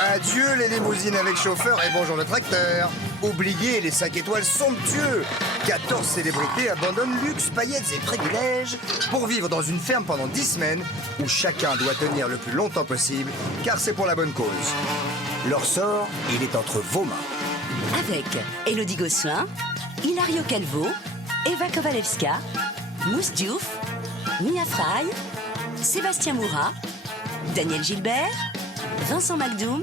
Adieu les limousines avec chauffeur et bonjour le tracteur. Oubliez les 5 étoiles somptueux. 14 célébrités abandonnent luxe, paillettes et privilèges pour vivre dans une ferme pendant 10 semaines où chacun doit tenir le plus longtemps possible car c'est pour la bonne cause. Leur sort, il est entre vos mains. Avec Élodie Gosselin, Hilario Calvo, Eva Kovalevska, Mousse Diouf, Mia Fry, Sébastien Moura, Daniel Gilbert, Vincent Macdoum,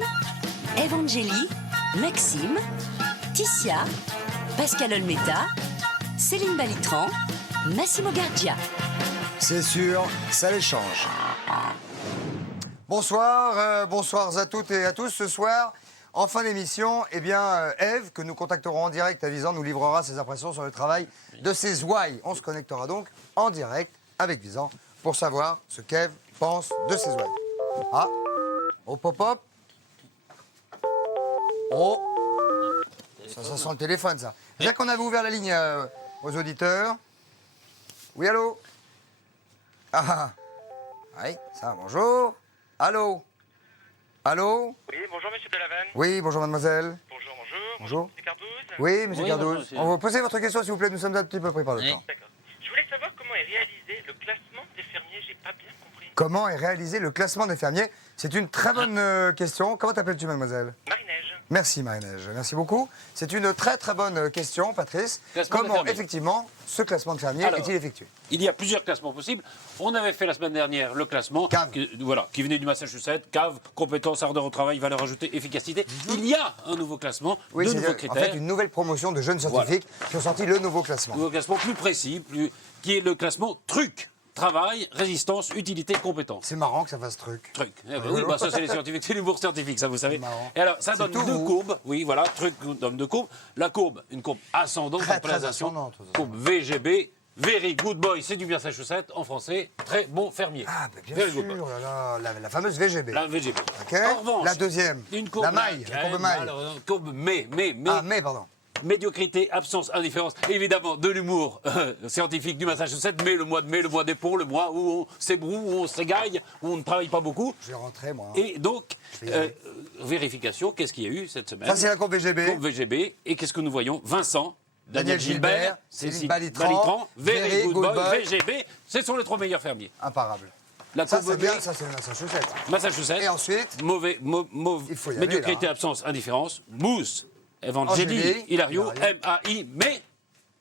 Evangélie, Maxime, Ticia, Pascal Olmeta, Céline Balitran, Massimo Gardia. C'est sûr, ça les change. Bonsoir, bonsoir à toutes et à tous. Ce soir, en fin d'émission, Ève, que nous contacterons en direct à Visan, nous livrera ses impressions sur le travail de ses ouailles. On se connectera donc en direct avec Visan pour savoir ce qu'Ève pense de ses ouailles. Ah, hop, hop, hop. Oh, ça sent le téléphone, ça. Déjà qu'on avait ouvert la ligne aux auditeurs. Oui, allô? Ah, oui, ça, bonjour. Allô? Allô? Oui, bonjour Monsieur Delavanne. Oui, bonjour mademoiselle. Bonjour, bonjour. Bonjour. Monsieur Cardouze. Oui, monsieur Cardouz. bonjour, monsieur. On va poser votre question, s'il vous plaît, nous sommes un petit peu pris par le temps. D'accord. Je voulais savoir comment est réalisé le classement des fermiers, j'ai pas bien compris. Comment est réalisé le classement des fermiers? C'est une très bonne question. Comment t'appelles-tu, mademoiselle? Marie-Neige. Merci, Marie-Neige. Merci beaucoup. C'est une très très bonne question, Patrice. Classement des Comment, fermiers. effectivement, ce classement de fermiers Alors, est-il effectué? Il y a plusieurs classements possibles. On avait fait la semaine dernière le classement Cave. qui venait du Massachusetts. Cave, compétence, ardeur au travail, valeur ajoutée, efficacité. Il y a un nouveau classement, Oui, de c'est nouveaux en critères. fait une nouvelle promotion de jeunes scientifiques qui ont sorti le nouveau classement. Nouveau classement plus précis, qui est le classement truc. Travail, résistance, utilité, compétence. C'est marrant que ça fasse truc. Truc. Eh ben oui, bah ça c'est les scientifiques, c'est l'humour scientifique, ça vous savez. marrant. Et alors ça C'est donne tout, deux vous. courbes. Oui, voilà, truc donne deux courbes. La courbe, une courbe ascendante Très, en très présentation. ascendante, vous Courbe VGB. Very good boy, c'est du Massachusetts en français. Très bon fermier. Ah, ben bien Very sûr, good boy. la fameuse VGB. La VGB. Ok. En revanche, La deuxième, une courbe la maille, la courbe maille. Alors, une courbe mais. Ah, mais pardon. Médiocrité, absence, indifférence, évidemment de l'humour scientifique du Massachusetts, mais le mois de mai, le mois des ponts, le mois où on s'ébroue, où on s'égaille, où on ne travaille pas beaucoup. Je vais rentrer, moi. Et donc, vais y aller. vérification, qu'est-ce qu'il y a eu cette semaine? Ça, c'est la courbe VGB. Courbe VGB. Et qu'est-ce que nous voyons? Vincent, Daniel Gilbert, Céline Balitran, Very Good Boy, Boy. VGB. Ce sont les trois meilleurs fermiers. Imparable. La Ça, courbe c'est B, bien, ça, c'est le Massachusetts. Massachusetts. Et ensuite, il faut y aller, médiocrité, là, hein. absence, indifférence. Mousse, Evangélie, Angélie, Hilario, Hilario. MAI, mais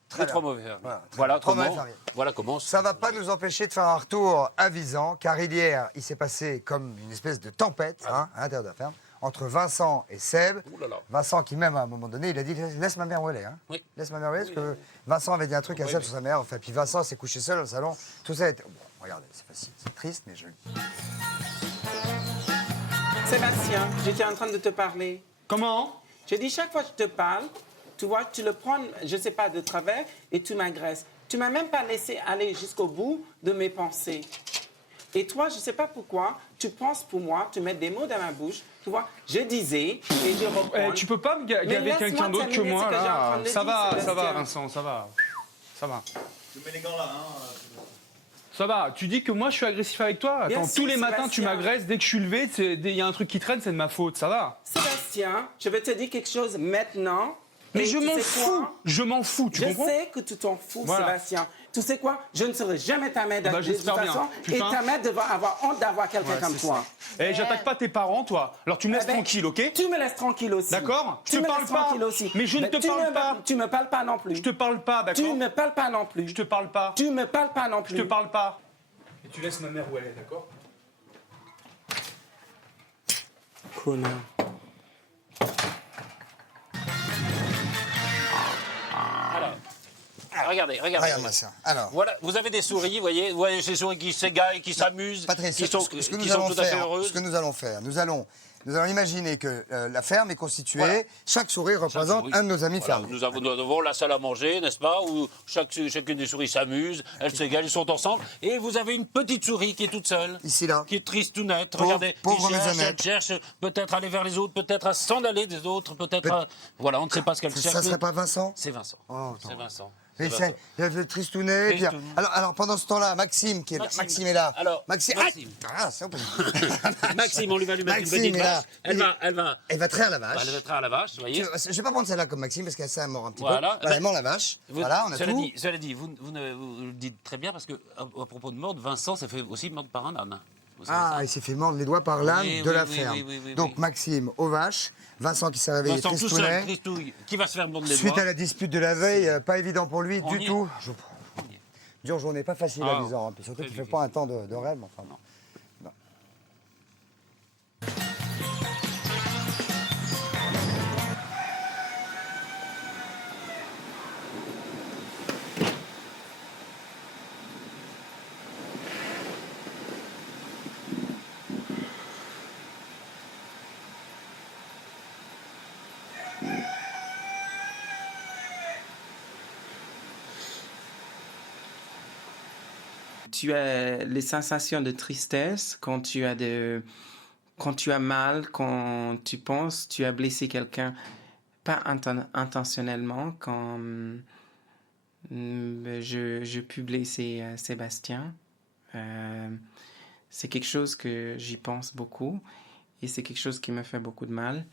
Très les bien. trois mauvais fermiers. Voilà, très Voilà bien. Trois mauvais comment. fermiers. Voilà comment. ça ne va pas nous empêcher de faire un retour à Visan, car hier, il s'est passé comme une espèce de tempête à l'intérieur de la ferme, entre Vincent et Seb. Ouh là là. Vincent qui, même à un moment donné, il a dit « Laisse ma mère où elle est. Hein. Oui. Laisse ma mère où elle est », parce que Vincent avait dit un truc à Seb sur sa mère. Enfin, puis Vincent s'est couché seul dans le salon. Tout ça était... Bon, regardez, c'est facile, c'est triste, mais joli. Sébastien, j'étais en train de te parler. Comment? Je dis chaque fois que je te parle, tu vois, tu le prends, je sais pas, de travers et tu m'agresses. Tu m'as même pas laissé aller jusqu'au bout de mes pensées. Et toi, je sais pas pourquoi, tu penses pour moi, tu mets des mots dans ma bouche. Tu vois, je disais et je reprends. Tu peux pas me gaver laisse-moi quelqu'un d'autre que terminer moi, ce que j'ai en train là. de Ça dire, va, Sébastien. Vincent, ça va. Ça va. Tu mets les gants là, hein. Ça va. Tu dis que moi, je suis agressif avec toi. Bien Attends, sûr, tous les matins, tu Sébastien. m'agresses. Dès que je suis levé, il y a un truc qui traîne, c'est de ma faute. Ça va. Sébastien, je vais te dire quelque chose maintenant. Mais Et je tu m'en sais fous. quoi? Je m'en fous, tu Je comprends? sais que tu t'en fous, Voilà. Sébastien. Tu sais quoi? Je ne serai jamais ta mère Bah, de toute j'espère bien. façon. Et Putain. ta mère devra avoir honte d'avoir quelqu'un Ouais, comme c'est toi. Eh, j'attaque pas tes parents, toi. Alors tu me laisses Eh ben, tranquille, ok? Tu me laisses tranquille aussi. D'accord? Tu Je te me parle laisses pas. tranquille aussi. Mais je ne te tu parle me- pas. Tu me parles pas non plus. Je te parle pas, d'accord? Tu me parles pas non plus. Je te parle pas. Tu me parles pas non Je plus. te parle pas. Et tu laisses ma mère où elle est, d'accord? Connard. Alors, regardez. Regarde-moi ça. Alors, Voilà, vous avez des souris, vous voyez ces souris qui s'égaillent, qui s'amusent, Patrice, qui sont, ce que nous qui sont allons tout à fait faire, heureuses. ce que nous allons faire, nous allons imaginer que la ferme est constituée, Voilà. chaque souris représente souris. un de nos amis Voilà, fermiers. nous avons la salle à manger, n'est-ce pas, où chacune des souris s'amuse, elles s'égalent, elles sont ensemble. Et vous avez une petite souris qui est toute seule. Ici, là. Qui est triste tout net. Pauvre- Regardez, pauvre elle maisonnette. cherche peut-être à aller vers les autres, peut-être à s'en aller des autres, peut-être à... Voilà, on ne sait pas ce qu'elle cherche. Ça serait mais pas Vincent? C'est Vincent. Oh, attends. C'est Vincent. Mais Sébastien. il y a le Tristounet. Puis, Tristounet. alors, pendant ce temps-là, Maxime qui est là. Maxime. Maxime est là. Alors, Maxime. Maxime. Ah, c'est un peu. Maxime, on lui va lui mettre Maxime une petite est là. vache. Elle va Elle va traire la vache. elle va traire la vache, vous voyez. Je vais pas prendre celle-là comme Maxime parce qu'elle ça mord un petit Voilà. peu. Voilà, elle mord la vache. Voilà, on a cela tout. dit, vous le dites très bien parce que à propos de mordre, Vincent s'est fait aussi mordre par un âne. Vous savez Ah, ça. il s'est fait mordre les doigts par l'âne Oui, de oui, la oui, ferme. oui, Donc oui. Maxime aux vaches, Vincent qui s'est réveillé Vincent tout seul, Tristounet. Tristouille, qui va se faire mordre les Suite doigts. à la dispute de la veille, pas évident pour lui On du y est. tout. On y est. Dure journée, pas facile Ah, à Bizarre. Puis surtout très qu'il fait difficile. pas un temps de rêve. Enfin, non. Tu as les sensations de tristesse quand tu as mal, quand tu penses tu as blessé quelqu'un, pas intentionnellement, quand je pu blesser Sébastien. C'est quelque chose que j'y pense beaucoup et c'est quelque chose qui me fait beaucoup de mal.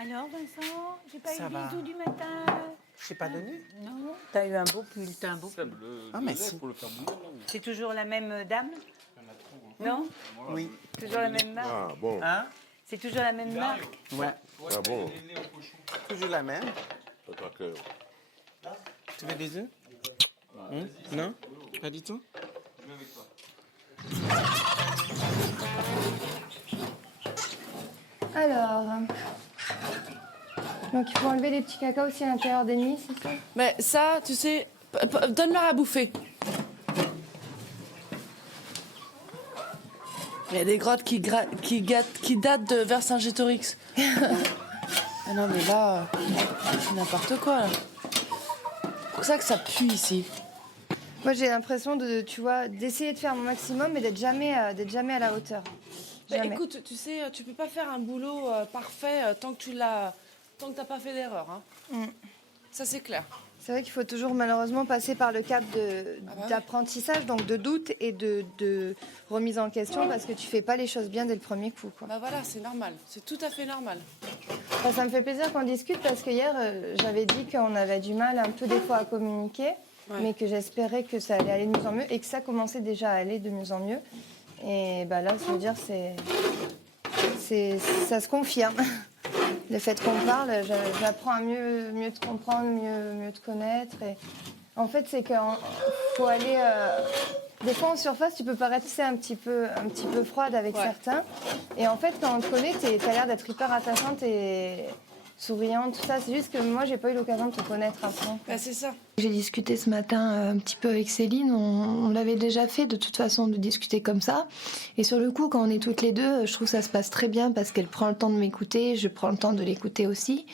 Alors Vincent, j'ai pas Ça eu va. de bisous du matin. Je t'ai pas donné? Non, t'as eu un beau pull, t'as un beau pull. Ah, merci. C'est toujours la même dame? Non? Oui. Toujours la même marque? Ah bon, Hein? C'est toujours la même marque? Ouais. ah bon, Toujours la même. pas de cœur. Tu veux des œufs? Non? Pas du tout? Alors, donc il faut enlever les petits cacas aussi à l'intérieur des nids, c'est ça? Mais ça, tu sais, donne-leur à bouffer. Il y a des grottes qui datent de Vercingétorix. Ah non, mais là, c'est n'importe quoi. Là. C'est pour ça que ça pue ici. Moi j'ai l'impression de, tu vois, d'essayer de faire mon maximum mais d'être jamais à la hauteur. Mais Jamais. écoute, tu sais, tu peux pas faire un boulot parfait tant que t'as pas fait d'erreur. Hein. Ça c'est clair. C'est vrai qu'il faut toujours malheureusement passer par le cap bah oui. d'apprentissage, donc de doute et de remise en question parce que tu fais pas les choses bien dès le premier coup, quoi. Bah voilà, c'est normal. C'est tout à fait normal. Enfin, ça me fait plaisir qu'on discute parce que hier j'avais dit qu'on avait du mal un peu des fois à communiquer, mais que j'espérais que ça allait aller de mieux en mieux et que ça commençait déjà à aller de mieux en mieux. Et bah là, je veux dire, ça se confirme. Le fait qu'on parle, j'apprends à mieux te comprendre, mieux te connaître. Et en fait, c'est qu'il faut aller. Des fois, en surface, tu peux paraître un petit peu froide avec certains. Et en fait, quand on te connaît, t'as l'air d'être hyper attachante et souriante, tout ça. C'est juste que moi, j'ai pas eu l'occasion de te connaître à fond. Bah c'est ça. J'ai discuté ce matin un petit peu avec Céline. On l'avait déjà fait de toute façon de discuter comme ça. Et sur le coup, quand on est toutes les deux, je trouve que ça se passe très bien parce qu'elle prend le temps de m'écouter, je prends le temps de l'écouter aussi.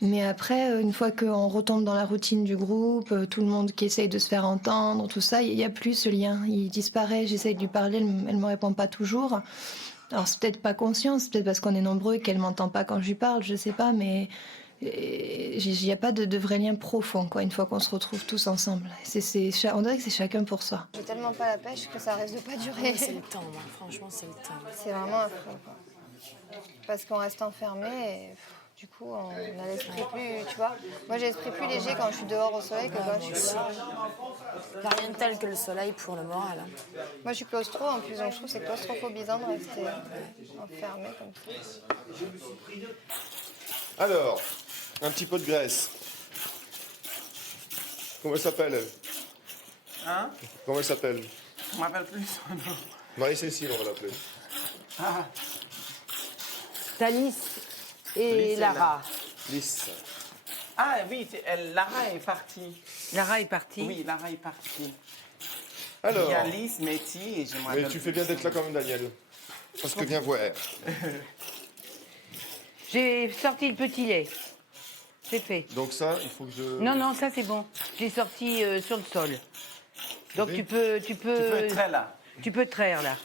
Mais après, une fois qu'on retombe dans la routine du groupe, tout le monde qui essaye de se faire entendre, tout ça, il n'y a plus ce lien. Il disparaît, j'essaye de lui parler, elle ne me répond pas toujours. Alors c'est peut-être pas conscient, c'est peut-être parce qu'on est nombreux et qu'elle m'entend pas quand je lui parle, je sais pas, mais il n'y a pas de vrai lien profond, quoi, une fois qu'on se retrouve tous ensemble. On dirait que c'est chacun pour soi. J'ai tellement pas la pêche que ça risque de pas durer. C'est le temps, moi. Franchement, c'est le temps. C'est vraiment affreux, quoi. Parce qu'on reste enfermé et du coup, on a l'esprit plus, tu vois. Moi, j'ai l'esprit plus léger quand je suis dehors au soleil que quand je suis là. Il n'y a rien de tel que le soleil pour le moral. Moi, je suis claustro en plus, donc je trouve que c'est claustrophobisant de rester enfermé comme ça. Alors, un petit peu de graisse. Comment elle s'appelle? Hein? Comment elle s'appelle? Je ne me rappelle plus son nom. Marie-Cécile, on va l'appeler. Ah, Thalys et Lara. Lys. ah oui, Lara est partie. Lara est partie. Oui, Lara est partie. Alors, Il y a Lys, Métis et je me rappelle mais tu fais plus bien son d'être là nom. quand même, Daniel. Parce que viens voir. J'ai sorti le petit lait. C'est fait. Donc ça, il faut que je... Non, non, ça c'est bon. J'ai sorti sur le sol. Donc tu peux Très là. Tu peux traire là.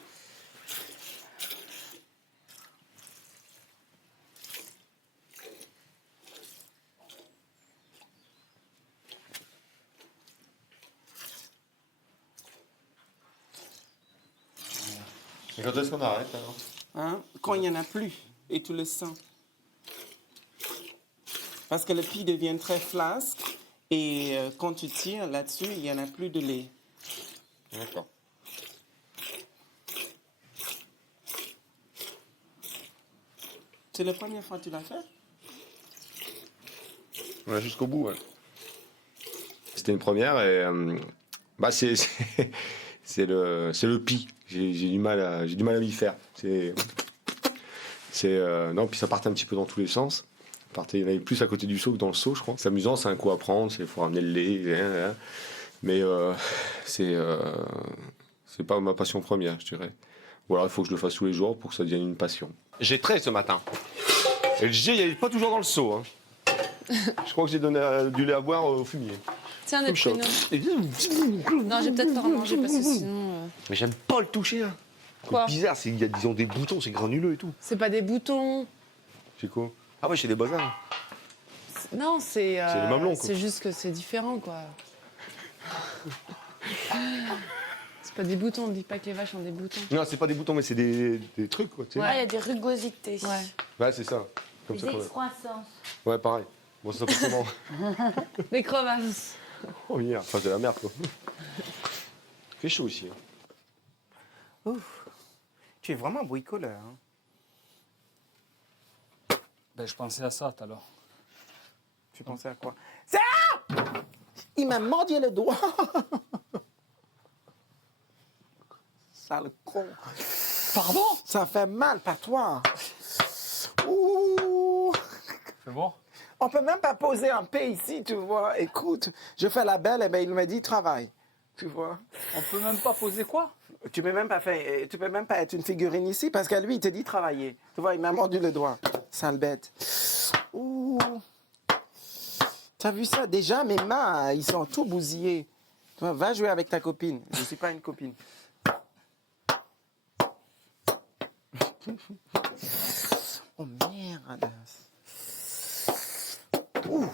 Et quand est-ce qu'on arrête alors? Hein? Quand il n'y en a plus, et tu le sens. Parce que le pis devient très flasque, et quand tu tires là-dessus, il n'y en a plus de lait. D'accord. C'est la première fois que tu l'as fait? Ouais, jusqu'au bout, ouais. C'était une première et bah c'est le pis. J'ai du mal à m'y faire. Non, puis ça partait un petit peu dans tous les sens. Il y en avait plus à côté du seau que dans le seau, je crois. C'est amusant, c'est un coup à prendre, il faut ramener le lait, mais c'est pas ma passion première, je dirais. Ou alors il faut que je le fasse tous les jours pour que ça devienne une passion. J'ai trait ce matin. Et le jet, il n'est pas toujours dans le seau. Hein. Je crois que j'ai donné du lait à boire au fumier. Tiens, des prénoms. Non, j'ai peut-être pas en manger parce que sinon. Mais j'aime pas le toucher. Hein. Quoi? C'est bizarre, il y a disons des boutons, c'est granuleux et tout. C'est pas des boutons. C'est quoi? Ah ouais, c'est des bazars. Non, c'est. C'est les mamelons, quoi. C'est juste que c'est différent, quoi. C'est pas des boutons, on dit pas que les vaches ont des boutons. Non, c'est pas des boutons, mais c'est des trucs, quoi. Tu sais. Ah, il y a des rugosités. Ouais. Ouais, c'est ça. Comme Les ça, quoi. excroissances. Ouais, pareil. Bon, ça, forcément. Des crevasses. Oh, merde. Enfin, c'est de la merde, quoi. Il fait chaud ici. Hein. Ouf. Tu es vraiment bricoleur. Hein? Ben, je pensais à ça tout à l'heure. Tu pensais à quoi? Ça! Il m'a mordu le doigt. Sale con. Pardon? Ça fait mal par toi. Ouh. C'est bon? On peut même pas poser un P ici, tu vois. Écoute, je fais la belle, et ben il m'a dit travaille. Tu vois. On peut même pas poser quoi? Tu peux même pas être une figurine ici parce qu'à lui, il te dit travailler. Tu vois, il m'a mordu le doigt. Sale bête. Ouh. T'as vu ça? Déjà, mes mains, ils sont tout bousillés. Tu vois, va jouer avec ta copine. Je ne suis pas une copine. Oh merde. Ouh.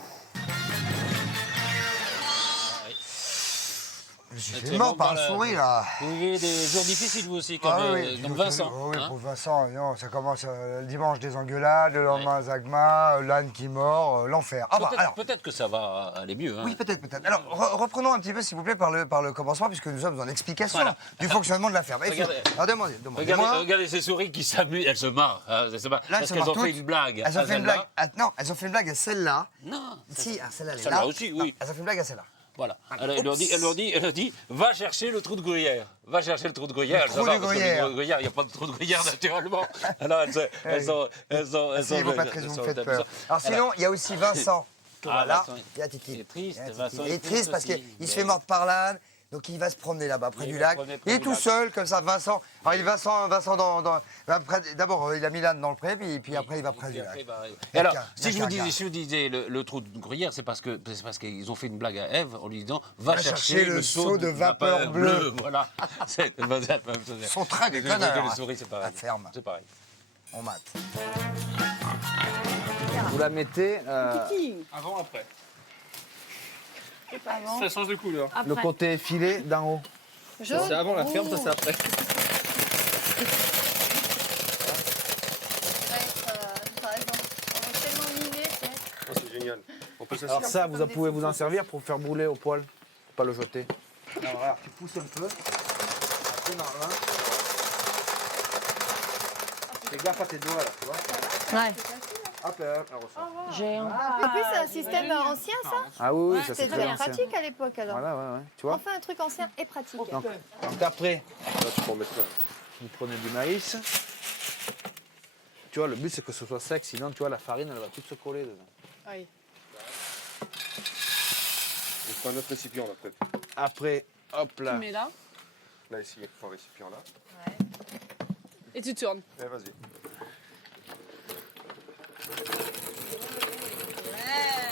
Je suis mort par un souris, là. Vous vivez des jours difficiles, vous aussi, comme, Ah oui, comme Vincent. Oui, hein. pour Vincent, non, ça commence le dimanche des engueulades, le lendemain Zagma, l'âne qui mord, l'enfer. Ah bah, alors, Peut-être que ça va aller mieux. Hein. oui, peut-être. Alors, reprenons un petit peu, s'il vous plaît, par le commencement, puisque nous sommes en explication Voilà. du fonctionnement de la ferme. Regardez. Alors, demandez-moi. Regardez ces souris qui s'amusent, elles se marrent. Hein, elles se marrent Là, parce elles qu'elles se ont marrent fait toutes. une blague. Elles ont à fait une celle-là. blague. Non, elles ont fait une blague à celle-là. Non. Si, celle-là, elle est Celle-là là. aussi, Non, oui. elles ont fait une blague à celle-là. Voilà. Alors, elle leur dit, va chercher le trou de gruyère. Va chercher le trou de gruyère. Le trou de gruyère. Il n'y a pas de trou de gruyère naturellement. Alors elles ont. Si, vous Patrice, vous me faites peur. Alors sinon, il y a aussi Vincent. Voilà, Vincent, il y a Titi. il est triste, Il y a Titi. Vincent Il est est triste triste parce aussi. qu'il se fait mordre par l'âne. Donc il va se promener là-bas, près Il du va lac. se promener Il près est du tout lac. seul, comme ça, Vincent. Alors il est Vincent d'abord, il a mis l'âne dans le pré, puis après, il va près du lac. Et alors, Il y a qu'un si je vous disais le trou de gruyère, c'est parce qu'ils ont fait une blague à Ève en lui disant va chercher le le seau de vapeur bleue. Voilà. C'est la même chose. Ils sont très des Les connards. souris, c'est pareil. La ferme. C'est pareil. On mate. Vous la mettez Avant, après. Avant. Ça change de couleur. le côté filet d'en haut. Ça, c'est avant la ferme, ça, c'est après. Oh, c'est génial. On peut Alors ça, vous pouvez vous en servir pour faire brûler au poêle, pas le jeter. Alors là, tu pousses un peu. Après, normalement. Fais gaffe à tes doigts là, tu vois. Ouais. Hop, elle ressort. Géant. En plus, c'est un système ancien, ça? Ah oui, ça c'est C'est très très ancien. pratique à l'époque, alors. Voilà, ouais, tu vois. On fait un truc ancien et pratique. Donc après, Là, tu peux en mettre là. vous prenez du maïs. Tu vois, le but c'est que ce soit sec, sinon tu vois, la farine elle va toute se coller dedans. Oui. Il faut un autre récipient là, peut-être. Après, hop Tu là. mets là Là, ici, il faut un récipient là. et tu tournes. Eh, vas-y.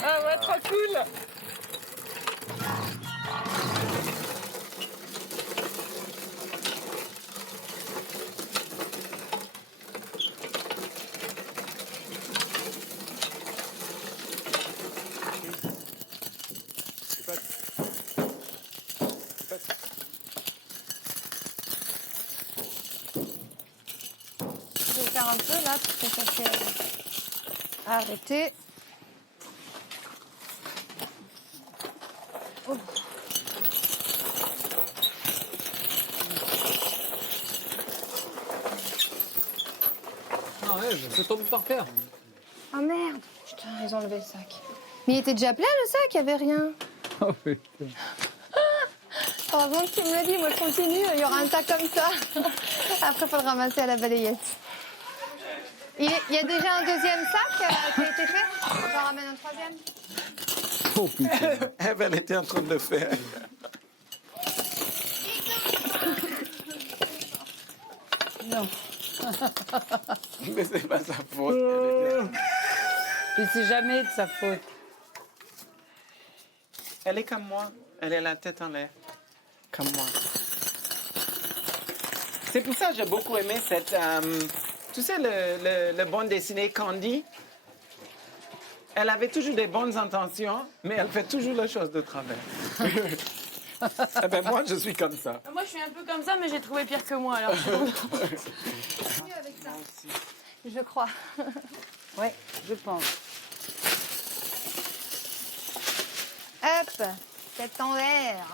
Ah ouais, trop cool. Je vais faire un peu là parce que ça fait arrêter. Oh. Ah ouais, ça tombe par terre. Ah merde. Putain, ils ont enlevé le sac. Mais il était déjà plein le sac, il n'y avait rien. Oh putain. Heureusement que tu me le dis, moi je continue, il y aura un tas comme ça. Après, il faut le ramasser à la balayette. Il y a déjà un deuxième sac qui a été fait. J'en ramène un troisième. Oh putain. Eve, elle était en train de le faire. Non. Mais c'est pas sa faute. Elle était- Mais c'est jamais de sa faute. Elle est comme moi. Elle a la tête en l'air. Comme moi. C'est pour ça que j'ai beaucoup aimé cette... tu sais, le bande dessinée Candy? Elle avait toujours des bonnes intentions, mais elle fait toujours les choses de travers. Eh ben moi, je suis comme ça. Moi, je suis un peu comme ça, mais j'ai trouvé pire que moi, alors je suis contente. Mieux avec ça. Je crois. Ouais, je pense. Hop, tête en l'air.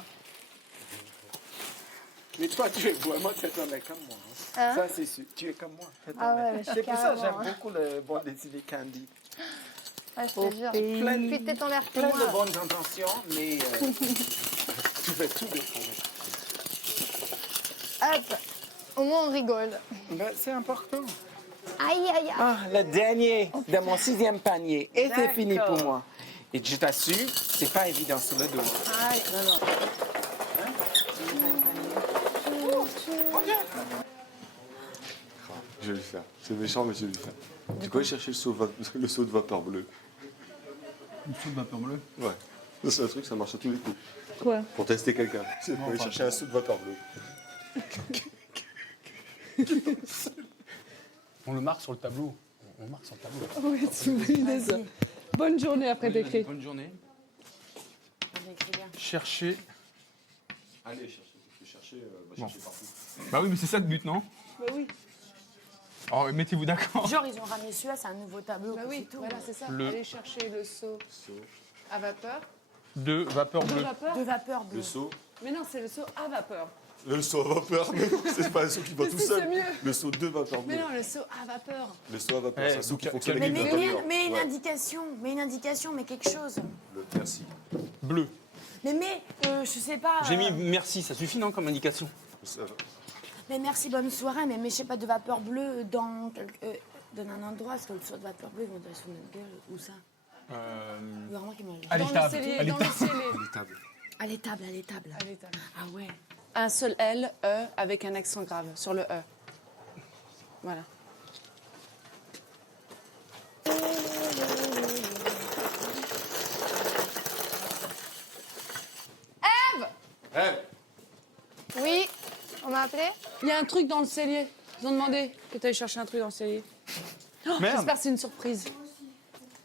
Mais toi, tu es vraiment tête en l'air comme moi. Hein? Ça, c'est sûr. Tu es comme moi. Tête en Ah l'air. ouais, mais je suis C'est pour ça que j'aime carrément, hein. beaucoup le bande dessinée Candy. Ouais, je te jure. Plein, Plus tête en l'air que plein moi. de bonnes intentions, mais tu fais tout de travers. Hop, au moins on rigole. Ben, c'est important. Aïe, aïe, aïe. Ah, le dernier de mon 6e panier. Et c'est fini pour D'accord. moi. Et je t'assure, c'est pas évident sur le dos. Allez. Non, non. Je vais le faire. C'est méchant, mais je vais le faire. Tu peux aller chercher le seau de vapeur bleu. Une soupe de vapeur bleue. Ouais. Ça, c'est un truc, ça marche à tous les coups. Quoi? Pour tester quelqu'un. Tu peux aller chercher un seau de vapeur bleu. On le marque sur le tableau. On le marque sur le tableau. Oui, c'est une bonne idée, ça. Bonne journée après t'écris. Bonne journée. J'écris bien. Chercher. Allez, chercher, Bon. chercher partout. Bah oui, mais c'est ça le but, non? Bah oui. Oh, mettez-vous d'accord. Genre, ils ont ramené celui-là, c'est un nouveau tableau. Bah oui, voilà, c'est ça. Le- Aller chercher le seau à vapeur. De vapeur De bleue. vapeur? De vapeur bleue. Le seau. Mais non, c'est le seau à vapeur. Le seau à vapeur, mais non, c'est pas un seau qui va Mais tout si, seul. c'est mieux. Le seau de vapeur Mais bleue. non, le seau à vapeur. Le seau à vapeur, Eh, c'est un seau qui donc, fonctionne quel- avec Mais, une mais, vapeur. mais une Ouais. indication, mais quelque chose. Merci. Bleu. Mais, je sais pas. J'ai mis merci, ça suffit, non, comme indication? Ça va. Mais merci, bonne soirée, mais je sais pas, de vapeur bleue dans un endroit, parce que le seau de vapeur bleue, ils vont dire sur notre gueule, où ça? Vraiment qu'ils m'ont À Dans l'étable. le cellier, À dans le l'étable. cellier. L'étable. À l'étable, à l'étable. À l'étable. Ah ouais. Un seul L, E, avec un accent grave sur le E. Voilà. Oui, on m'a appelé. Il y a un truc dans le cellier. Ils ont demandé que tu ailles chercher un truc dans le cellier. Oh, Merde. j'espère que c'est une surprise.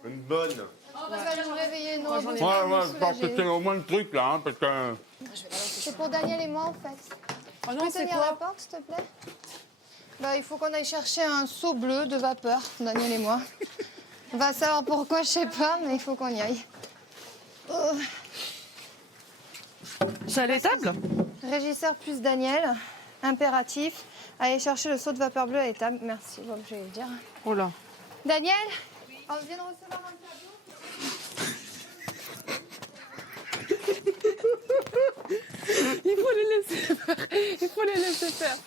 Une bonne. On va nous réveiller, non. j'en ai on va Ouais, nous ouais, je pense que soulager. c'est au moins le truc, là, hein, parce que... C'est pour Daniel et moi, en fait. Oh Tu non, peux c'est tenir la quoi? porte, s'il te plaît? Bah, il faut qu'on aille chercher un seau bleu de vapeur, Daniel et moi. On va savoir pourquoi, je sais pas, mais il faut qu'on y aille. Oh. C'est à l'étable? Régisseur plus Daniel, impératif. Allez chercher le seau de vapeur bleu à l'étable. Merci, bon, je vais le dire. Oh là. Daniel, on vient de recevoir un cadeau. Il faut les laisser faire. Il faut les laisser faire.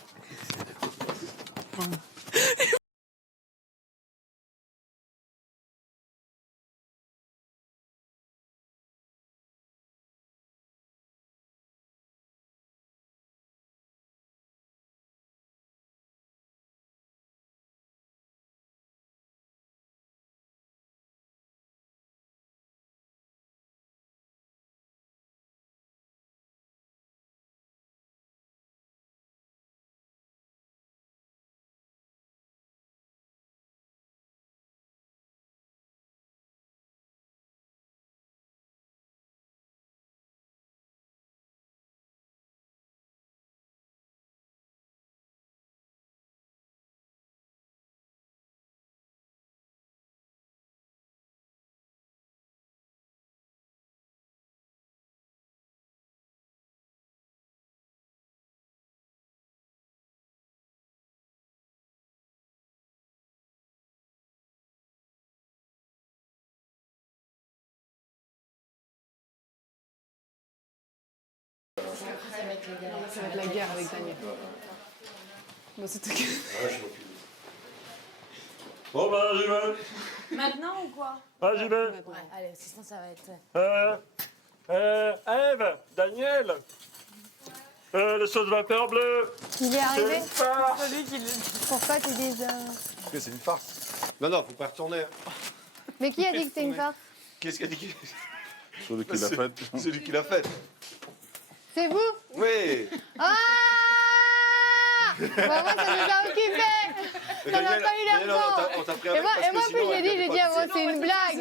Ça va être la guerre avec Daniel. Bon, c'est tout. Bon, bah, j'y vais. Maintenant ou quoi? Ah, j'y vais. Ouais, allez, sinon ça va être... Ève, Daniel, le saut de vapeur bleu. Il est arrivé. C'est une farce. Pourquoi tu dis... Parce que c'est une farce. Non, non, faut pas retourner. Mais qui a dit que c'était une farce? Qu'est-ce qu'il a dit? Celui qui l'a fait. Celui qui l'a fait. C'est vous? Oui. Ah bah, moi, ça nous a occupés. Ça n'a pas eu l'air fort. On t'a pris Et avec moi, parce que plus sinon, j'ai dit, elle bon, c'est une blague.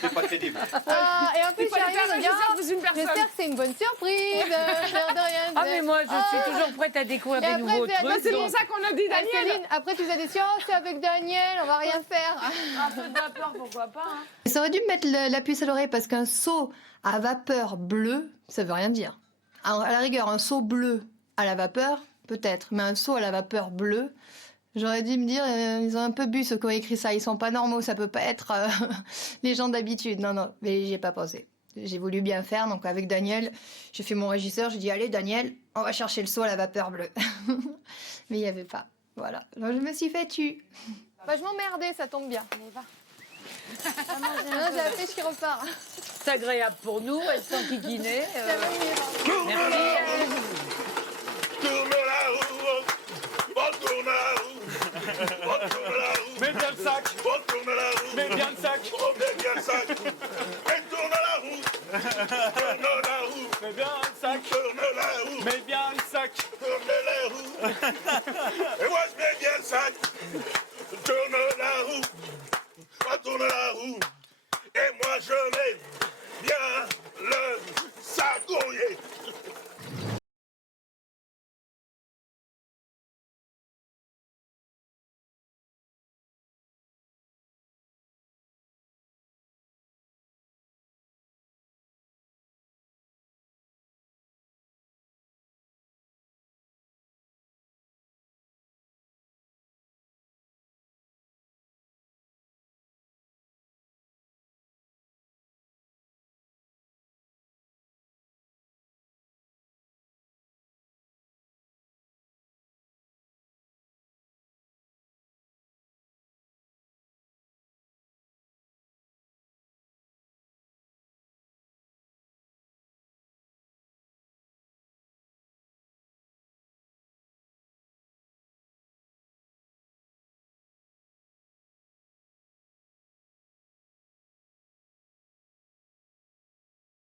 C'était pas crédible. Ah, et en plus, je suis arrivée, je me dis, j'espère que c'est une bonne surprise. L'air de rien. Ah, mais moi, je suis toujours prête à découvrir des nouveaux trucs. C'est pour ça qu'on a dit Daniel. Céline, après, tu nous as dit, oh, c'est avec Daniel, on va rien faire. Un peu de vapeur, pourquoi pas, hein. Ça aurait dû me mettre la puce à l'oreille parce qu'un seau à vapeur bleue, ça veut rien dire. À la rigueur, un seau bleu à la vapeur, peut-être, mais un seau à la vapeur bleue, j'aurais dû me dire, ils ont un peu bu ceux qui ont écrit ça, ils sont pas normaux, ça peut pas être les gens d'habitude. Non, non, mais j'y ai pas pensé. J'ai voulu bien faire, donc avec Daniel, j'ai fait mon régisseur, j'ai dit, allez Daniel, on va chercher le seau à la vapeur bleue. Mais il y avait pas, voilà. Donc je me suis fait tu. Bah, je m'emmerdais, ça tombe bien. Mais va. J'ai la pêche qui repart. C'est agréable pour nous, elles sont kikinées. Tourne la roue, tourne la roue, on tourne la roue, on tourne la roue. Mets bien le sac. On tourne la roue. Mets bien le sac. On met bien le sac. Et tourne la roue, tourne la roue. Mets bien le sac. Tourne la roue. Mets bien le sac. Tourne la roue. Et moi je mets bien le sac. Tourne la roue. On tourne la roue. Et moi je mets bien le sac. Oh yeah.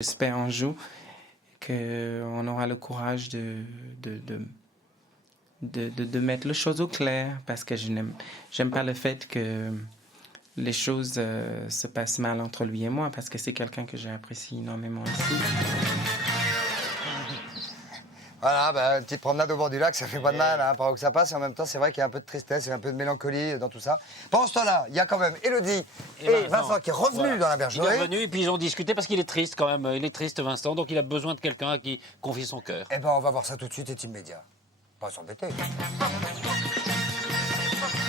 J'espère un jour qu'on aura le courage de mettre les choses au clair, parce que j'aime pas le fait que les choses se passent mal entre lui et moi, parce que c'est quelqu'un que j'apprécie énormément ici. Voilà, bah, une petite promenade au bord du lac, ça fait pas de mal, hein, pendant que ça passe. Et en même temps, c'est vrai qu'il y a un peu de tristesse et un peu de mélancolie dans tout ça. Pendant ce temps-là, il y a quand même Élodie et Vincent qui est revenu dans la Il bergerie. est revenu et puis ils ont discuté parce qu'il est triste quand même. Il est triste, Vincent, donc il a besoin de quelqu'un à qui confier son cœur. Eh ben, on va voir ça tout de suite et immédiat. Pas s'embêter.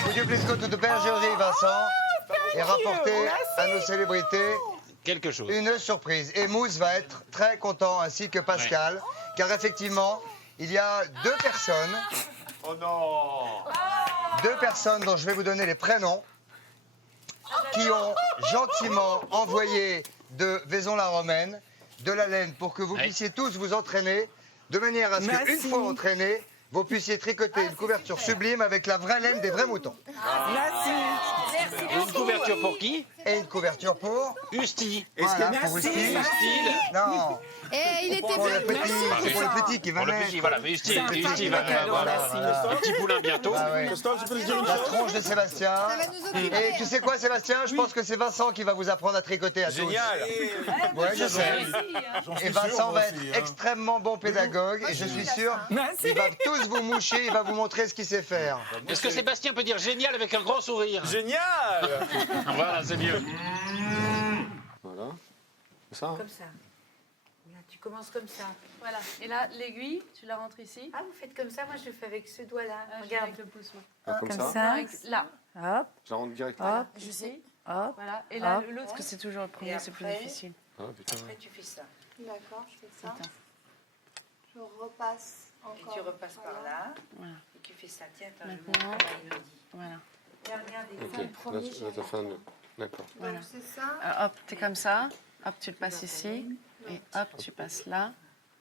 Would you please go to the bergerie, Vincent, et rapporter à nos célébrités quelque chose. Une surprise. Et Mousse va être très content, ainsi que Pascal, car effectivement, il y a deux personnes. Oh non! Deux personnes dont je vais vous donner les prénoms, qui ont gentiment envoyé de Vaison-la-Romaine de la laine pour que vous puissiez tous vous entraîner, de manière à ce qu'une fois entraînés, vous puissiez tricoter une couverture sublime avec la vraie laine des vrais moutons. Merci. Une couverture pour qui? Et une couverture pour Usti. Voilà, pour Usti. Non. Et il était Pour bien. les petits, c'est pour les petits qui va Pour le naître. petit, voilà. Mais Usti, C'est un Usti va un petit poulain bientôt. Ah ouais. La tronche de Sébastien. Ça va nous occuper. Et tu sais quoi, Sébastien? Je pense que c'est Vincent qui va vous apprendre à tricoter à tous. Génial. Ouais, je sais. Et Vincent va être extrêmement bon pédagogue. Et je suis sûr, il va tous vous moucher, il va vous montrer ce qu'il sait faire. Est-ce que Sébastien peut dire génial avec un grand sourire? Génial. Voilà, c'est mieux. Voilà. Ça, hein. Comme ça. Là, tu commences comme ça. Voilà. Et là, l'aiguille, tu la rentres ici. Ah, vous faites comme ça. Moi, je le fais avec ce doigt-là. Regarde. Avec le pouce, moi. Ah, comme ça. Là. Hop. Je la rentre direct. Hop. Je sais. Hop. Voilà. Et là, l'autre. Parce que c'est toujours le premier, c'est plus difficile. Ah, putain. Après, tu fais ça. D'accord, je fais ça. Je repasse encore. Et tu repasses par là. Voilà. Et tu fais ça. Tiens, attends, Maintenant, je montre à Elodie. voilà. Regarde, Ok, là, t'as fait un nœud. D'accord. Voilà. Donc c'est ça. Hop, t'es comme ça. Hop, tu le passes ici. Et hop, tu passes là.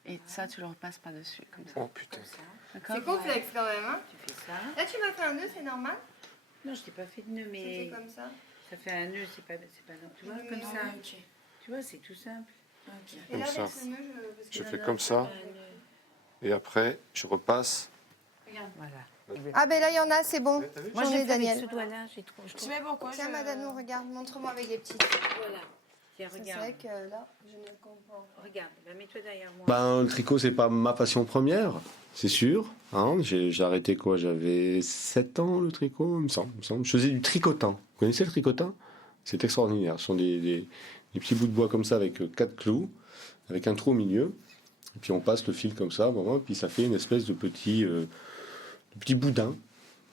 Et ça, tu le repasses par-dessus, comme ça. Oh putain. D'accord? C'est complexe quand même, hein. Tu fais ça. Là, tu m'as fait un nœud, c'est normal. Non, je t'ai pas fait de nœud, mais... C'était comme ça. Ça fait un nœud, c'est pas non. Tu vois, Non, comme non, ça. ok. Tu vois, c'est tout simple. Et là, Comme ça. avec ce nœud, parce que Je là, fais là, comme ça. Et après, je repasse. Voilà. Ah ben là, il y en a, c'est bon. Moi, J'en je ai, l'ai fait avec Daniel. ce doigt-là, j'ai trop... Tu sais pourquoi? Tiens, madame, nous, regarde, montre-moi avec les petites. Voilà. Tiens, C'est regarde. vrai que là, je ne comprends pas. Regarde, bah, mets-toi derrière moi. Ben, le tricot, c'est pas ma passion première, c'est sûr. Hein. J'ai arrêté quoi? J'avais 7 ans, le tricot, il me semble. Je faisais du tricotin. Vous connaissez le tricotin? C'est extraordinaire. Ce sont des petits bouts de bois comme ça avec 4 clous, avec un trou au milieu. Et puis on passe le fil comme ça, bon, puis ça fait une espèce de petit boudin.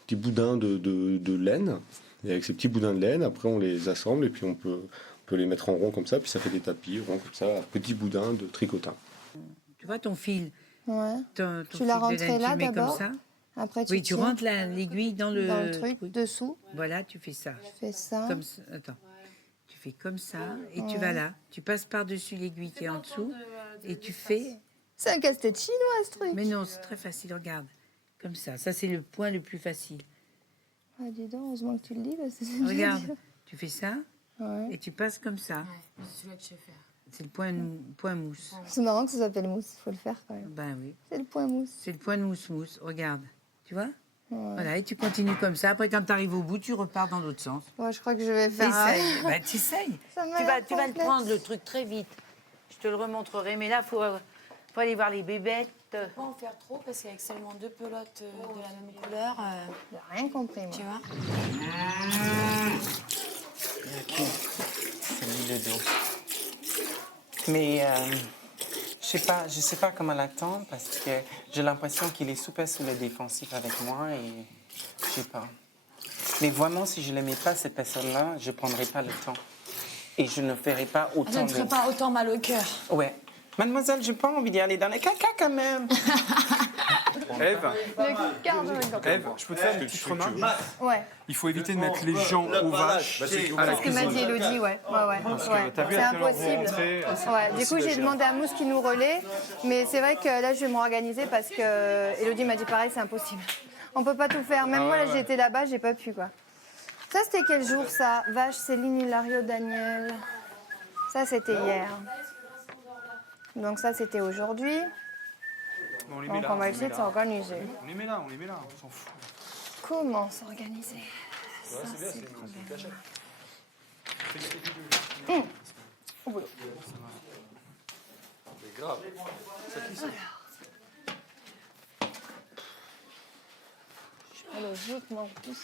Petit boudin de laine. Et avec ces petits boudins de laine, après on les assemble et puis on peut les mettre en rond comme ça, puis ça fait des tapis ronds comme ça, petits boudins de tricotin. Tu vois ton fil? Ouais. Ton Tu fil l'as de rentré laine, là tu mets d'abord. comme ça. Après, tu Oui, tu tiens rentres l'aiguille dans le truc dessous. Voilà, tu fais ça. Tu fais ça. Comme ça. Attends. Tu fais comme ça et tu vas là. Tu passes par-dessus l'aiguille qui est en dessous et tu fais... C'est un casse-tête chinois, ce truc. Mais non, c'est très facile, regarde. Comme ça. Ça, c'est le point le plus facile. Ah, dis donc, heureusement que tu le dis. Parce que c'est Regarde, tu fais ça Ouais. et tu passes comme ça. C'est celui-là que je sais faire. C'est le point mousse. C'est marrant que ça s'appelle mousse, il faut le faire quand même. Ben oui. C'est le point mousse. C'est le point de mousse-mousse. Regarde. Tu vois? Ouais. Voilà, et tu continues comme ça. Après, quand tu arrives au bout, tu repars dans l'autre sens. Ouais, je crois que je vais faire. Essaye. Ben, t'essayes. Ça m'a Tu l'air vas le complexe. prendre, le truc, très vite. Je te le remontrerai. Mais là, faut aller voir les bébêtes. Faut pas en faire trop parce qu'avec seulement 2 pelotes de la même couleur, J'ai rien compris, moi. tu vois. C'est mis le dos. Mais je sais pas comment l'attendre parce que j'ai l'impression qu'il est super sous le défensif avec moi et je sais pas. Mais vraiment, si je l'aimais pas, cette personne-là, je prendrais pas le temps. Et je ne ferais pas Ça autant ne ferait pas autant mal au cœur. Ouais. Mademoiselle, j'ai pas envie d'y aller dans les caca quand même. Ève, Le cardio. Ève, je peux te faire une petite remarque? Ouais. Il faut éviter de mettre les gens aux vaches à la C'est ce que m'a dit cuisine. Elodie, ouais. Ouais. t'as vu C'est à quelle heure impossible. vous rentrez, Ouais. Du coup, j'ai demandé à Mousse qui nous relaie. Mais c'est vrai que là, je vais me organiser parce que Elodie m'a dit pareil, c'est impossible. On peut pas tout faire. Même moi, là, j'étais là-bas, j'ai pas pu, quoi. Ça, c'était quel jour, ça? Vache, Céline, Hilario, Daniel. Ça, c'était hier. Donc ça, c'était aujourd'hui. On les met Donc là, on va les essayer met de là. s'organiser. On les met là, on s'en fout. Comment s'organiser? Ça, c'est le problème. Au boulot. C'est grave. C'est qui ça? Je suis pas logique, moi, en plus.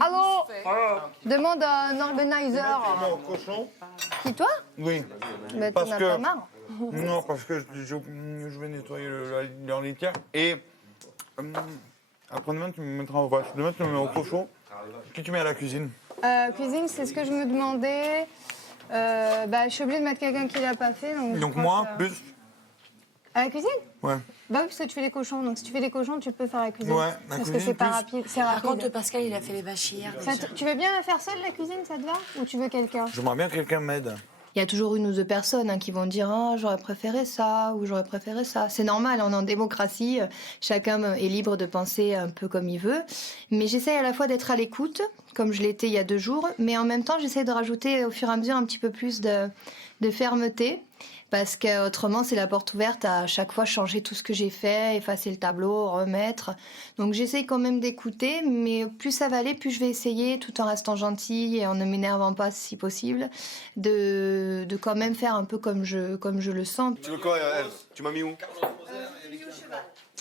Allô? Demande à un organizer. Cochon? Qui, toi? Oui. Mais t'en Parce as que- pas marre. Non, parce que je vais nettoyer la litière. Et après demain, tu me mettras au vache. Demain, tu me mets au cochon. Qui tu mets à la cuisine? Cuisine, c'est ce que je me demandais. Je suis obligée de mettre quelqu'un qui l'a pas fait. Donc, je Donc crois moi, que- plus. À la cuisine? Ouais. Bah oui, parce que tu fais les cochons. Donc si tu fais les cochons, tu peux faire la cuisine. Ouais, la parce que cuisine, c'est pas plus. rapide. C'est Par rapide. contre, Pascal, il a fait les vaches hier. Tu veux bien faire seule la cuisine, ça te va? Ou tu veux quelqu'un? J'aimerais bien que quelqu'un m'aide. Il y a toujours une ou deux personnes qui vont dire « j'aurais préféré ça » ou « j'aurais préféré ça ». C'est normal, on est en démocratie, chacun est libre de penser un peu comme il veut. Mais j'essaye à la fois d'être à l'écoute, comme je l'étais il y a 2 jours, mais en même temps, j'essaie de rajouter au fur et à mesure un petit peu plus de fermeté. Parce qu'autrement, c'est la porte ouverte à chaque fois changer tout ce que j'ai fait, effacer le tableau, remettre. Donc j'essaye quand même d'écouter, mais plus ça va aller, plus je vais essayer, tout en restant gentille et en ne m'énervant pas si possible, de quand même faire un peu comme je le sens. Tu veux quoi, Ève? Tu m'as mis où?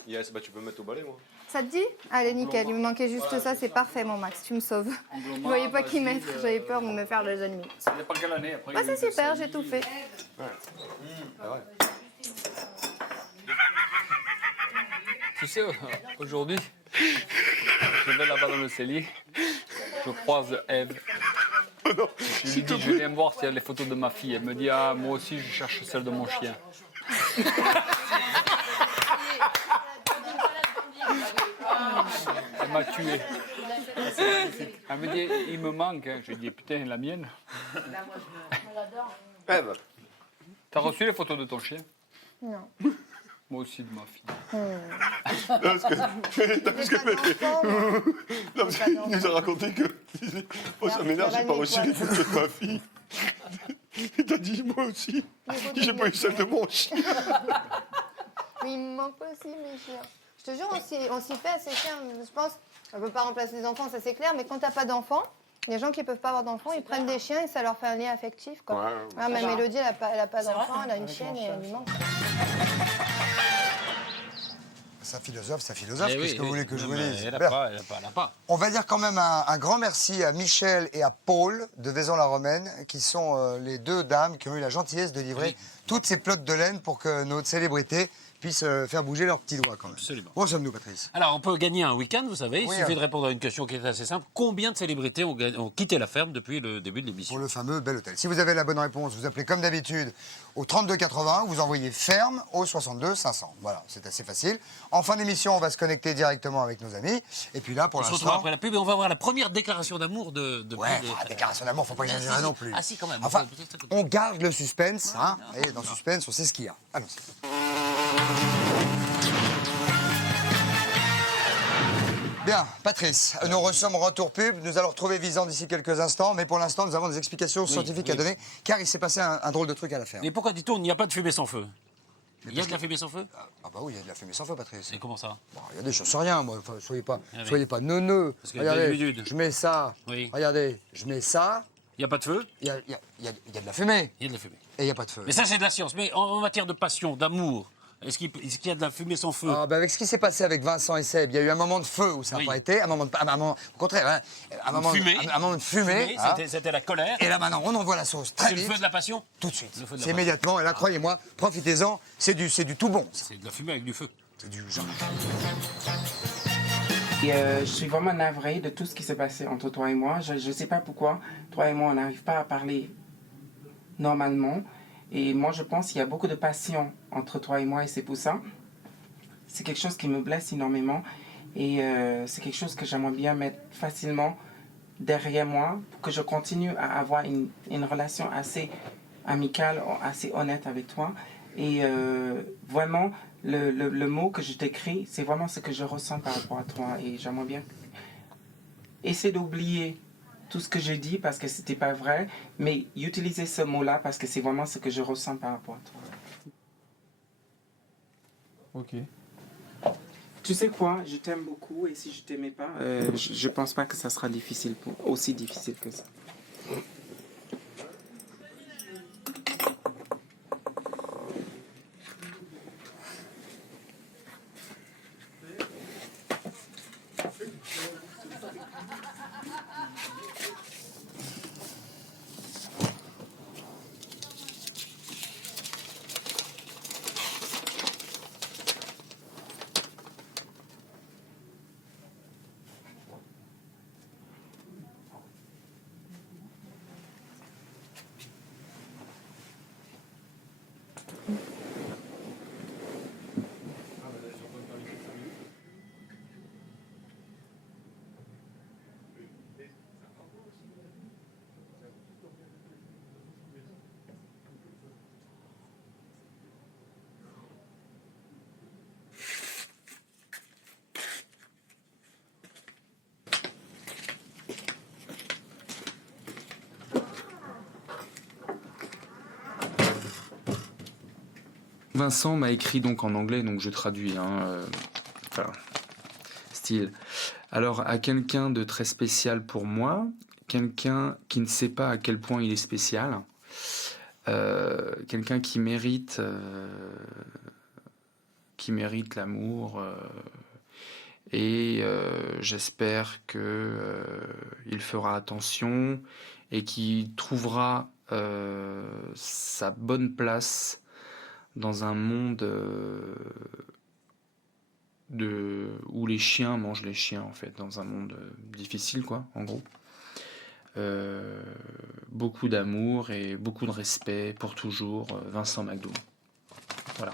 Yes, bah tu peux me mettre au balai, moi. Ça te dit? Allez, nickel, il me manquait juste ça, c'est parfait mon Max, tu me sauves. Je voyais pas qui mettre, j'avais peur de me faire les ennemis. Ça dépend quelle année. Après, Bah c'est super, j'ai tout fait. Ah ouais. Tu sais, aujourd'hui, je vais là-bas dans le cellier, je croise Ève non. Je lui dis, je viens voir s'il y a les photos de ma fille. Elle me dit, ah, moi aussi, je cherche celle de mon chien. Elle m'a tué. Elle me dit, il me manque. Hein. Je lui dis, putain, la mienne. T'as reçu les photos de ton chien? Non. Moi aussi, de ma fille. Parce qu'il nous a raconté que. Oh, ça m'énerve, j'ai pas reçu les photos de ma fille. Et t'as dit, moi aussi. J'ai pas eu celle de mon chien. Mais il me manque aussi mes chiens. Je te jure, on s'y fait à ces chiens. Je pense, on ne peut pas remplacer les enfants, ça c'est clair, mais quand t'as pas d'enfants, les gens qui ne peuvent pas avoir d'enfants, ils prennent des chiens et ça leur fait un lien affectif. Quoi. Ouais, Ah, ma Mélodie, elle n'a pas d'enfant, elle a une chienne et elle lui manque. Ça philosophe, Eh qu'est-ce que vous voulez que je vous dise? Elle n'a Bien. pas. On va dire quand même un grand merci à Michel et à Paul de Vaison-la-Romaine, qui sont les deux dames qui ont eu la gentillesse de livrer toutes ces pelotes de laine pour que notre célébrité puissent faire bouger leurs petits doigts quand même. Absolument. Où en sommes-nous, Patrice? Alors, on peut gagner un week-end, vous savez. Il Oui, suffit de répondre à une question qui est assez simple. Combien de célébrités ont quitté la ferme depuis le début de l'émission? Pour le fameux Bel Hôtel. Si vous avez la bonne réponse, vous appelez comme d'habitude au 32 80, vous envoyez ferme au 62 500. Voilà, c'est assez facile. En fin d'émission, on va se connecter directement avec nos amis. Et puis là, pour On se retrouve l'instant... après la pub et on va voir la première déclaration d'amour de Ouais, déclaration d'amour, faut pas y exagérer non plus. Ah si, quand même. Enfin, on garde le suspense, hein. Et dans le suspense, on sait ce qu'il y a. Allons-y. Bien, Patrice, nous sommes retour pub. Nous allons retrouver Visan d'ici quelques instants, mais pour l'instant, nous avons des explications scientifiques à donner, car il s'est passé un drôle de truc à la ferme. Mais pourquoi dit-on qu'il n'y a pas de fumée sans feu? Il y a de la fumée sans feu? Ah bah oui, il y a de la fumée sans feu, Patrice. Et comment ça? Bon, regardez, je sais rien, moi. Enfin, soyez pas neuneux. Parce qu'il y a de Regardez, l'humidité. je mets ça. Oui. Regardez, je mets ça. Il n'y a pas de feu? Il y a de la fumée. Il y a de la fumée. Et il n'y a pas de feu. Mais ça, c'est de la science. Mais en matière de passion, d'amour, est-ce qu'il y a de la fumée sans feu? Ah, bah avec ce qui s'est passé avec Vincent et Seb, il y a eu un moment de feu où ça n'a pas été, un moment de... au contraire, hein, un moment de fumée. Hein. C'était la colère. Et là maintenant, on envoie la sauce très C'est vite. le feu de la passion? Tout de suite. Le feu de la C'est passion. immédiatement. Et là, croyez-moi, profitez-en, c'est du tout bon. Ça. C'est de la fumée avec du feu. C'est du genre. Et je suis vraiment navrée de tout ce qui s'est passé entre toi et moi. Je ne sais pas pourquoi. Toi et moi, on n'arrive pas à parler normalement. Et moi, je pense qu'il y a beaucoup de passion entre toi et moi et c'est pour ça. C'est quelque chose qui me blesse énormément. Et c'est quelque chose que j'aimerais bien mettre facilement derrière moi pour que je continue à avoir une relation assez amicale, assez honnête avec toi. Et vraiment, le mot que je t'écris, c'est vraiment ce que je ressens par rapport à toi. Et j'aimerais bien essayer d'oublier tout ce que j'ai dit parce que c'était pas vrai, mais utiliser ce mot-là parce que c'est vraiment ce que je ressens par rapport à toi. Ok. Tu sais quoi, je t'aime beaucoup et si je t'aimais pas, je pense pas que ça sera difficile aussi difficile que ça. Vincent m'a écrit donc en anglais, donc je traduis, enfin, style. Alors, à quelqu'un de très spécial pour moi, quelqu'un qui ne sait pas à quel point il est spécial, quelqu'un qui mérite l'amour, et j'espère que il fera attention et qu'il trouvera sa bonne place dans un monde où les chiens mangent les chiens, en fait, dans un monde difficile, quoi, en gros. beaucoup d'amour et beaucoup de respect pour toujours, Vincent McDoom. Voilà.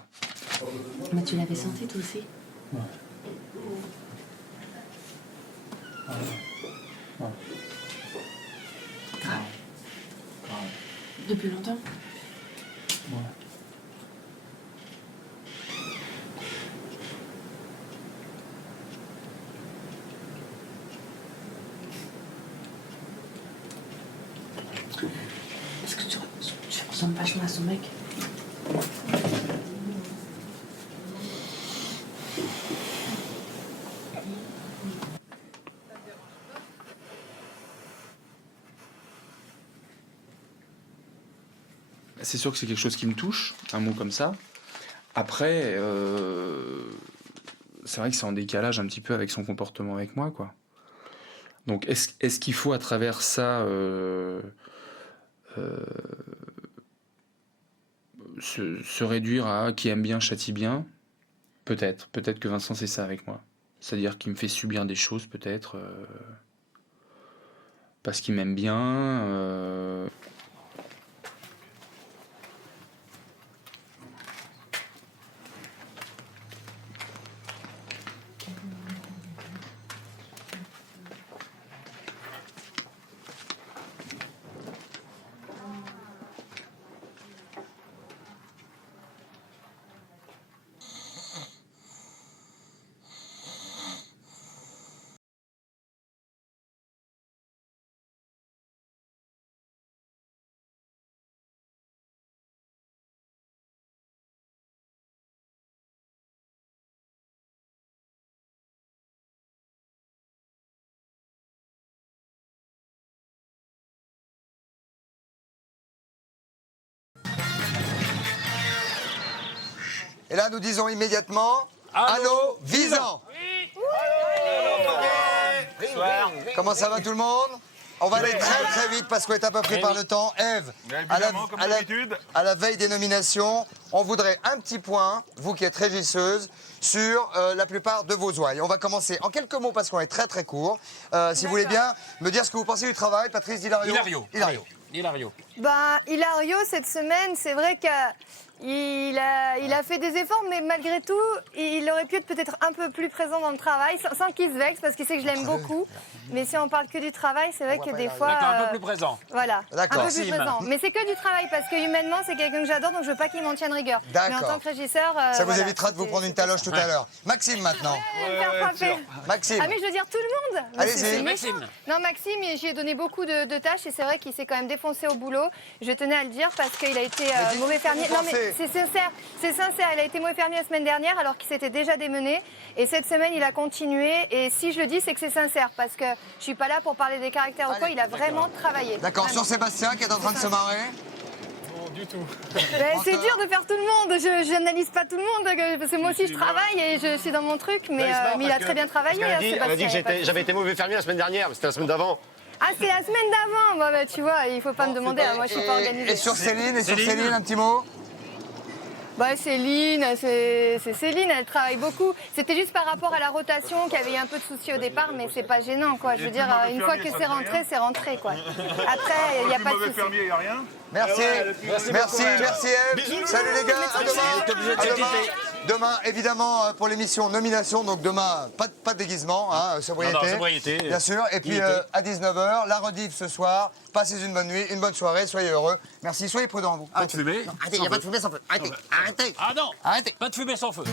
Mais tu l'avais senti toi aussi? Ouais. Ouais. Grave. Grave. Depuis longtemps? Ouais. Est-ce que tu ressembles vachement à son mec? C'est sûr que c'est quelque chose qui me touche, un mot comme ça. Après, c'est vrai que c'est en décalage un petit peu avec son comportement avec moi, quoi. Donc, est-ce qu'il faut à travers ça se réduire à qui aime bien châtie bien? Peut-être que Vincent c'est ça avec moi. C'est-à-dire qu'il me fait subir des choses, peut-être parce qu'il m'aime bien. Et là, nous disons immédiatement allô, Visan. Comment ça va tout le monde? On va aller très très vite parce qu'on est à peu près par le temps. Ève, à la veille des nominations, on voudrait un petit point, vous qui êtes régisseuse, sur la plupart de vos ouailles. On va commencer en quelques mots parce qu'on est très très court. Si vous voulez bien me dire ce que vous pensez du travail, Patrice d'Hilario. Hilario. Ben, Hilario, cette semaine, c'est vrai qu'il a fait des efforts, mais malgré tout, il aurait pu être peut-être un peu plus présent dans le travail, sans qu'il se vexe, parce qu'il sait que je l'aime beaucoup. Mais si on parle que du travail, c'est vrai que des fois... D'accord, un peu plus présent. Voilà, un peu Maxime. plus présent. Mais c'est que du travail, parce que humainement, c'est quelqu'un que j'adore, donc je veux pas qu'il m'en tienne rigueur. Mais en tant que régisseur... Ça vous voilà, évitera de vous prendre une taloche tout à l'heure. Maxime, maintenant. me faire frapper. Maxime. Ah mais je veux dire tout le monde. Allez-y. C'est Maxime. méchant. Non, Maxime, j'y ai donné beaucoup de tâches et c'est vrai qu'il s'est quand même défoncé au boulot. Je tenais à le dire parce qu'il a été mauvais fermier. Non mais c'est sincère, il a été mauvais fermier la semaine dernière alors qu'il s'était déjà démené. Et cette semaine, il a continué. Et si je le dis, c'est que c'est sincère parce que je suis pas là pour parler des caractères ou quoi. Il a vraiment travaillé. D'accord, Vraiment. sur Sébastien qui est en train de se marrer. Non, du tout. C'est dur de faire tout le monde. Je n'analyse pas tout le monde parce que moi aussi je travaille et je suis dans mon truc. Mais il a très bien travaillé. Elle a dit que j'avais été mauvais fermier la semaine dernière, mais c'était la semaine d'avant. Ah, c'est la semaine d'avant. Bah, tu vois, il faut pas me demander. Moi, je suis pas organisée. Et sur Céline, un petit mot. Bah, Céline, c'est Céline, elle travaille beaucoup. C'était juste par rapport à la rotation qu'il y avait eu un peu de soucis au départ, mais c'est pas gênant, quoi. Je veux dire, une fois que c'est rentré, quoi. Après, il n'y a pas de soucis. fermier, il n'y a rien. Merci, merci Ève. Salut les gars, à demain. Demain, évidemment, pour l'émission Nomination, donc demain, pas de déguisement, hein, sobriété. Bien sûr. Et puis à 19h, la rediff ce soir. Passez une bonne nuit, une bonne soirée, soyez heureux. Merci, soyez prudents, vous. Pas de fumée. Arrêtez, il n'y a pas de fumée sans feu. Arrêtez. Ah non, arrêtez. Pas de fumée sans feu.